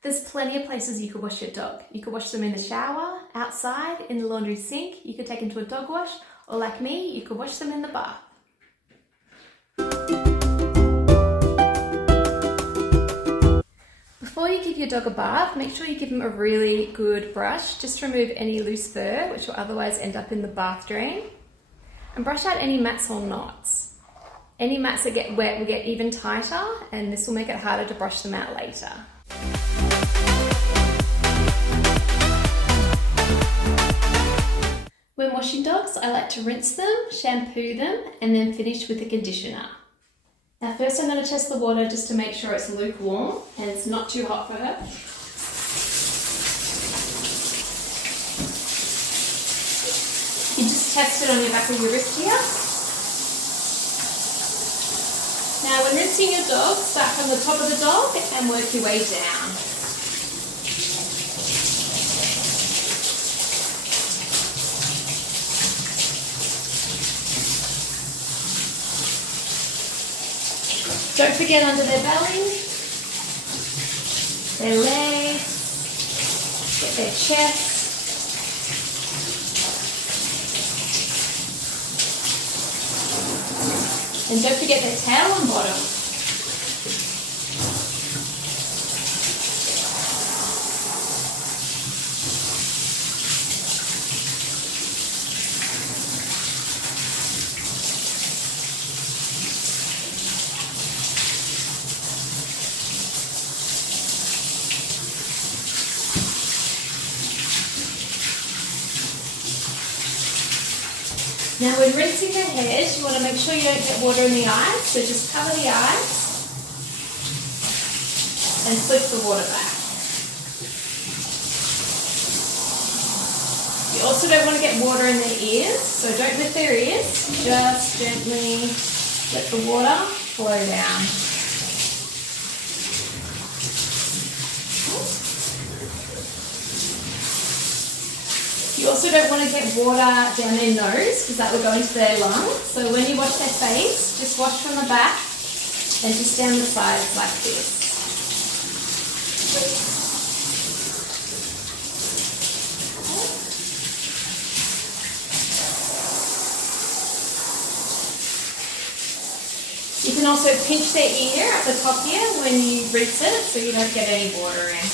There's plenty of places you could wash your dog. You could wash them in the shower, outside, in the laundry sink, you could take them to a dog wash, or like me, you could wash them in the bath. Before you give your dog a bath, make sure you give him a really good brush just to remove any loose fur which will otherwise end up in the bath drain. And brush out any mats or knots. Any mats that get wet will get even tighter, and this will make it harder to brush them out later. When washing dogs, I like to rinse them, shampoo them, and then finish with a conditioner. Now first I'm going to test the water just to make sure it's lukewarm and it's not too hot for her. You just test it on your back of your wrist here. Now when rinsing your dog, start from the top of the dog and work your way down. Don't forget under their belly, their legs, get their chest. And don't forget their tail and bottom. Now when rinsing the head, you want to make sure you don't get water in the eyes, so just cover the eyes and flip the water back. You also don't want to get water in their ears, so don't lift their ears, just gently let the water flow down. You also don't want to get water down their nose because that will go into their lungs. So when you wash their face, just wash from the back and just down the sides like this. You can also pinch their ear at the top here when you rinse it so you don't get any water in.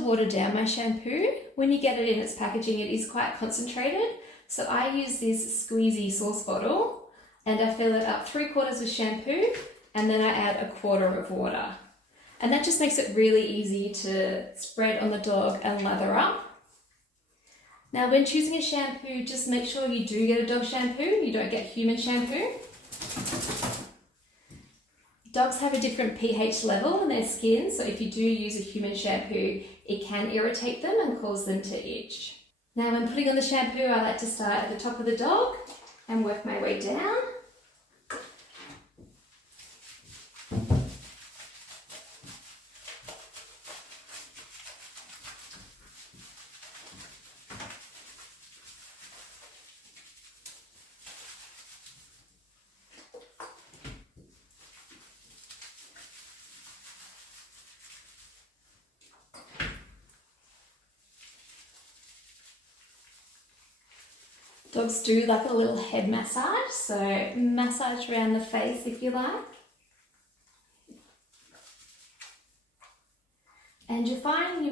Water down my shampoo. When you get it in its packaging, it is quite concentrated, so I use this squeezy sauce bottle and I fill it up 3/4 with shampoo and then I add 1/4 of water, and that just makes it really easy to spread on the dog and lather up. Now when choosing a shampoo, just make sure you do get a dog shampoo, you don't get human shampoo. Dogs have a different pH level in their skin, so if you do use a human shampoo, it can irritate them and cause them to itch. Now when putting on the shampoo, I like to start at the top of the dog and work my way down. Dogs do like a little head massage, so massage around the face if you like. And you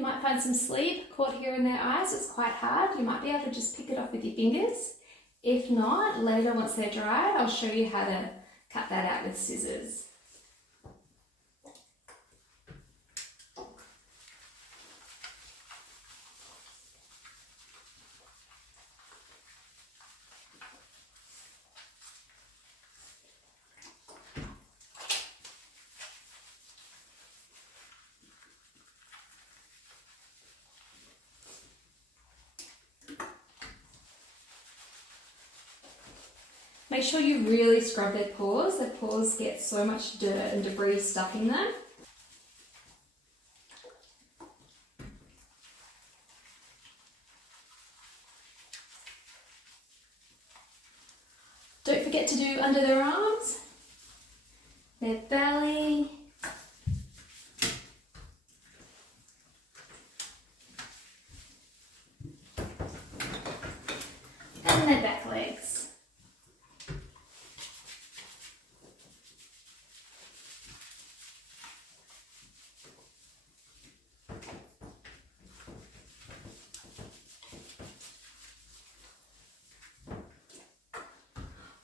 might find some sleep caught here in their eyes. It's quite hard. You might be able to just pick it off with your fingers. If not, later once they're dried, I'll show you how to cut that out with scissors. Make sure you really scrub their paws. Their paws get so much dirt and debris stuck in them. forget to do under their arms, their belly, and their back legs.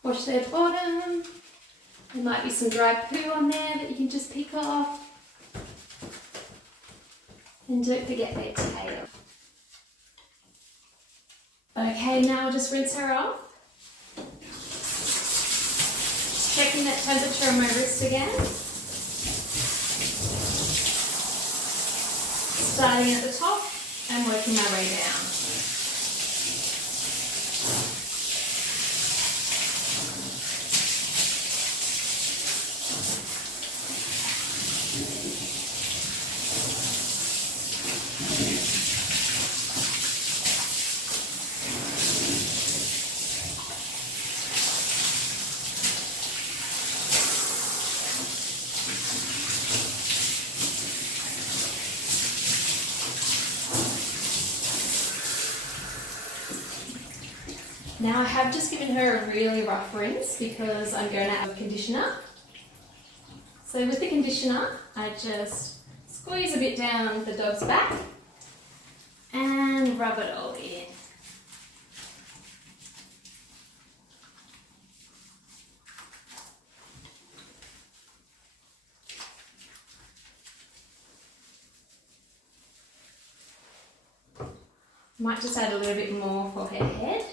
Wash their bottom. There might be some dry poo on there that you can just pick off. And don't forget their tail. Okay, now I'll just rinse her off. Just checking that temperature on my wrist again. Starting at the top and working my way down. Now I have just given her a really rough rinse because I'm going to add a conditioner. So with the conditioner, I just squeeze a bit down the dog's back and rub it all in. Might just add a little bit more for her head.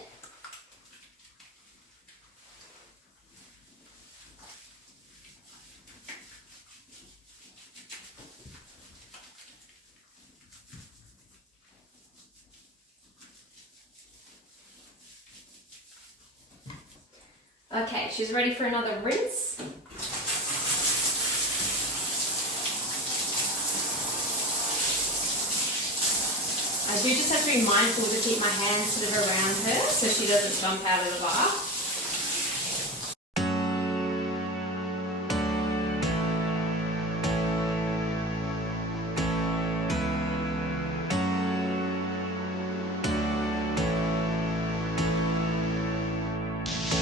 Okay, she's ready for another rinse. I do just have to be mindful to keep my hands sort of around her so she doesn't jump out of the bath.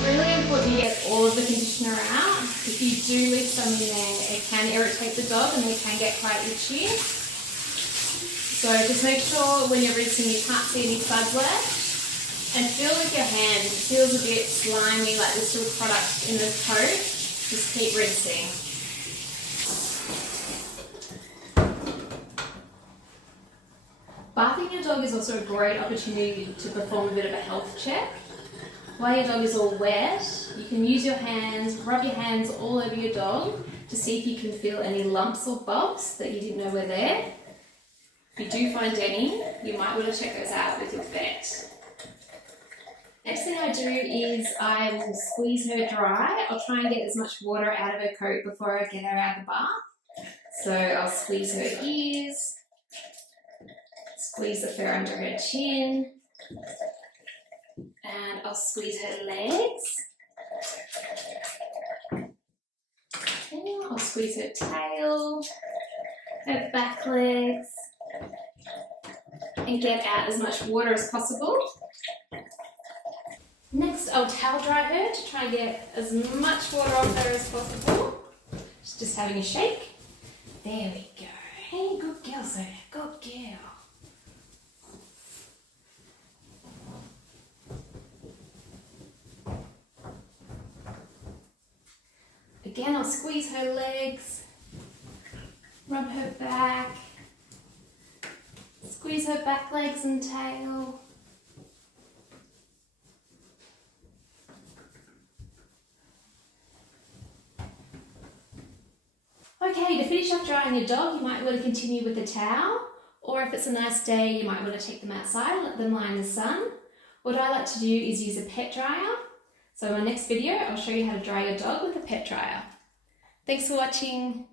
Really important to get all of the conditioner out. If you do leave some in there, it can irritate the dog and they can get quite itchy. So just make sure when you're rinsing you can't see any suds left. And feel with your hand, if it feels a bit slimy like there's still product in the coat, just keep rinsing. Bathing your dog is also a great opportunity to perform a bit of a health check. While your dog is all wet, you can use your hands, rub your hands all over your dog to see if you can feel any lumps or bumps that you didn't know were there. If you do find any, you might want to check those out with your vet. Next thing I do is I will squeeze her dry. I'll try and get as much water out of her coat before I get her out of the bath. So I'll squeeze her ears, squeeze the fur under her chin, and I'll squeeze her legs. And I'll squeeze her tail, her back legs, and get out as much water as possible. Next, I'll towel dry her to try and get as much water off her as possible. Just having a shake. There we go. Hey, good girl, Soda. Good girl. Again, I'll squeeze her legs, rub her back, squeeze her back legs and tail. Okay, to finish off drying your dog, you might want to continue with the towel, or if it's a nice day, you might want to take them outside and let them lie in the sun. What I like to do is use a pet dryer. So in my next video, I'll show you how to dry your dog with a pet dryer. Thanks for watching.